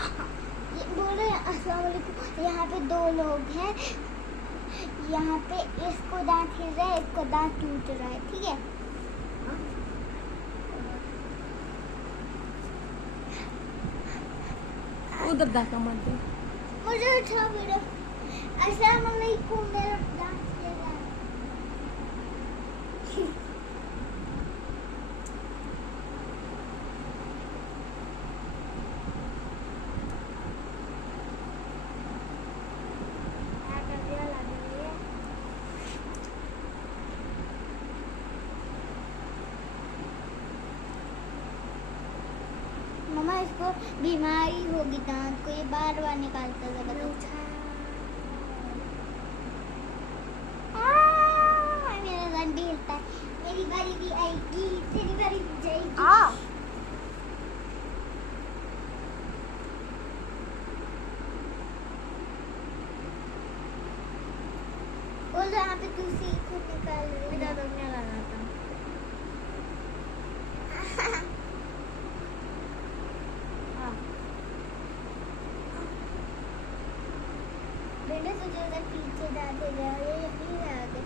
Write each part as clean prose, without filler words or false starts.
ये बोल रहे हैं अस्सलाम वालेकुम। यहाँ पे 2 लोग हैं। यहाँ पे इसको दांत हिल रहा है, इसको दांत टूट रहा है। ठीक है, उधर धक्का मत दे। मुझे उठा मेरा। अस्सलाम वालेकुम, मेरा दांत हिल रहा है। मम्मा इसको बीमारी होगी दांत को, ये बार बार निकालता रहेगा। मेरा दांत भी हिलता है। मेरी बारी भी आएगी, तेरी बारी भी जाएगी। वो जो यहाँ पे दूसरी खुद निकाल रही है। बेटा तुझे उधर पीछे दांत हिल रहा है, यहीं आ गए।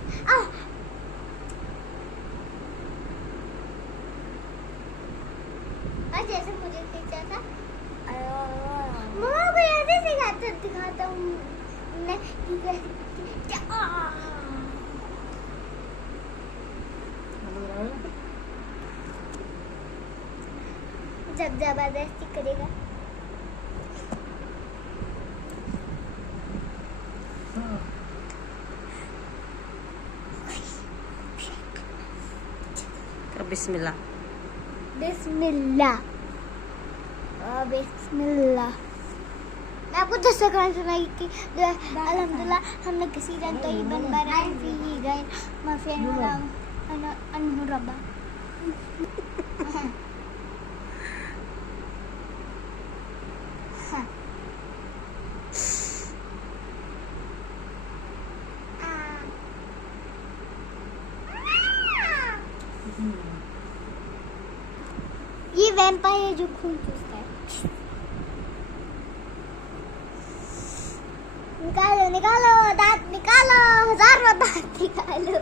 और जैसे मुझे खींचा था, मम्मा को ऐसे दिखाता हूँ मैं। जब जबरदस्ती करेगा। बिस्मिल्लाह बिस्मिल्लाह बिस्मिल्लाह। मैं आपको 10 सेकंड सुनाई थी। अल्हम्दुलिल्लाह हमने किसी रंग तो ही बन बना ही गए माफिया अनहु रब्बा। ये वैम्पायर है जो खून चूसता है। निकालो निकालो दांत निकालो, हजारों दांत निकालो।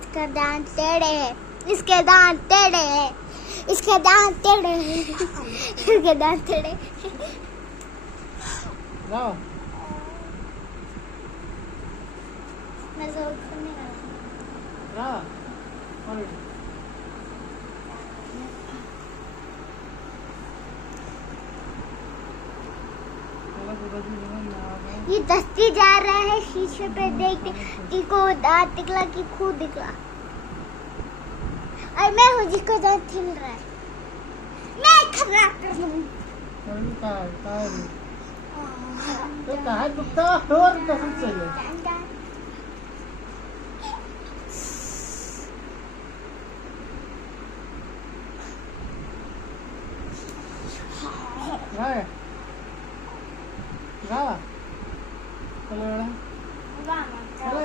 इसका दांत टेढ़े है, इसके दांत टेढ़े है, इसके दांत टेढ़े है, इसके दांत टेढ़े। मैं जोर से नहीं कर ये दस्ती जा रहा है शीशे पे देखते कि को दांत निकला कि खून निकला। और मैं हूँ जिसको दांत हिल रहा है। मैं खराब हूँ। तो कहाँ दुखता और कसम से ले। राय राय चलो चलो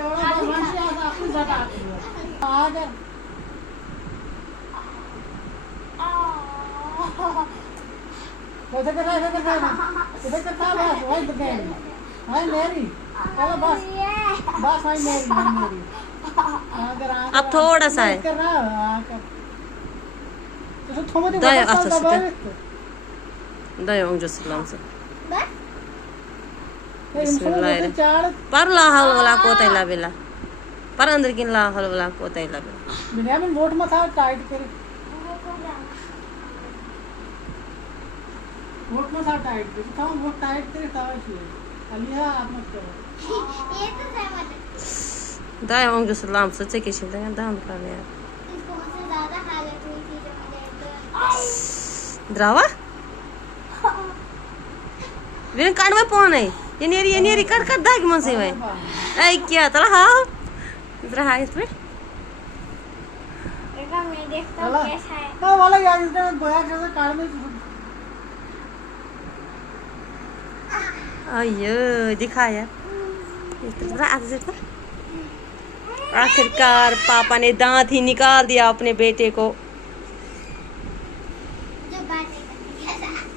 बस आपको ज़्यादा आ गया। इधर करता बस वही तो गए हाय मेरी चलो बस बस हाय मेरी अब थोड़ा सा है कर रहा तो थोड़ा दाय असस दाय ओंजो सलाम से बिस्मिल्लाह पर ला हल वाला को तैला बेला पर अंदर की ला हल वाला को तैला बेला बिन्यामिन वोट मत आ टाइट कर वोट मत आ टाइट कर तो वोट टाइट करे तावा चाहिए अलिया आप मत करो ये तो सहमत। दाय ओंजो सलाम से के शिंदा दान कर यार इसको मुझसे ज्यादा हालत हुई थी जब मैं द्रावा विन काट में पौन है ये नेरी कट दाग मन से वे ऐ क्या तला हां इधर हां इस पे देखा मैं देखता हूं कैसा है। ना वाला यार इसने बोया जैसे काट में अयो दिखाया आखिरकार पापा ने दांत ही निकाल दिया अपने बेटे को। जो बात नहीं करनी है।